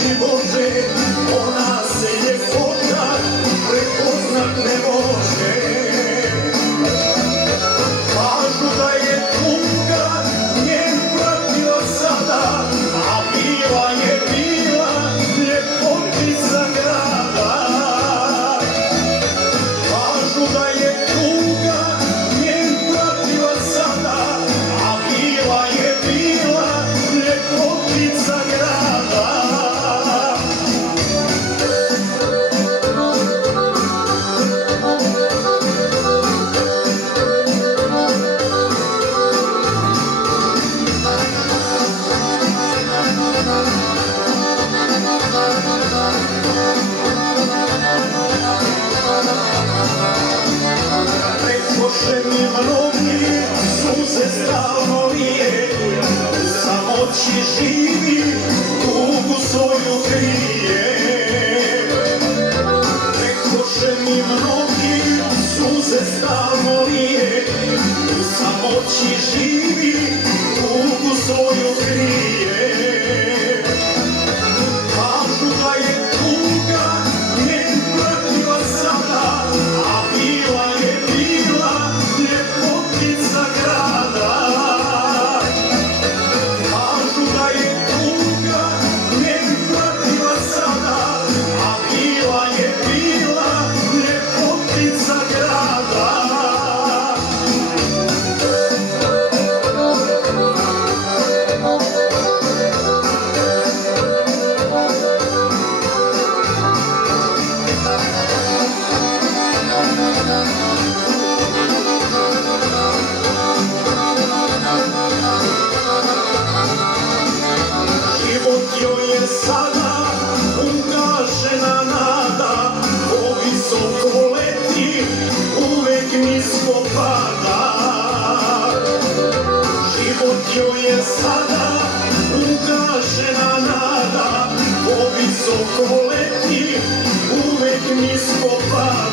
Kaži Bože, ona se ljepota prepoznat ne može. Kažu da je tuga njen pratila sada, a bila je ljepotica grada. Kažu da je tuga njen pratila sada, a bila je ljepotica grada. Rekoše mi mnogi, suze stalno lije, u samoći živi, tugu svoju krije. Rekoše mi mnogi, suze stalno lije, u samoći živi, tugu svoju krije. Kažu da je tuga njen pratila sada, a bila je ljepotica grada. Kažu da je tuga njen pratila sada, a bila je ljepotica grada. Joj je sada ugašena nada, ko visoko leti, uvek nisko pada. Život joj je sada ugašena nada, ko visoko leti, uvek nisko pada.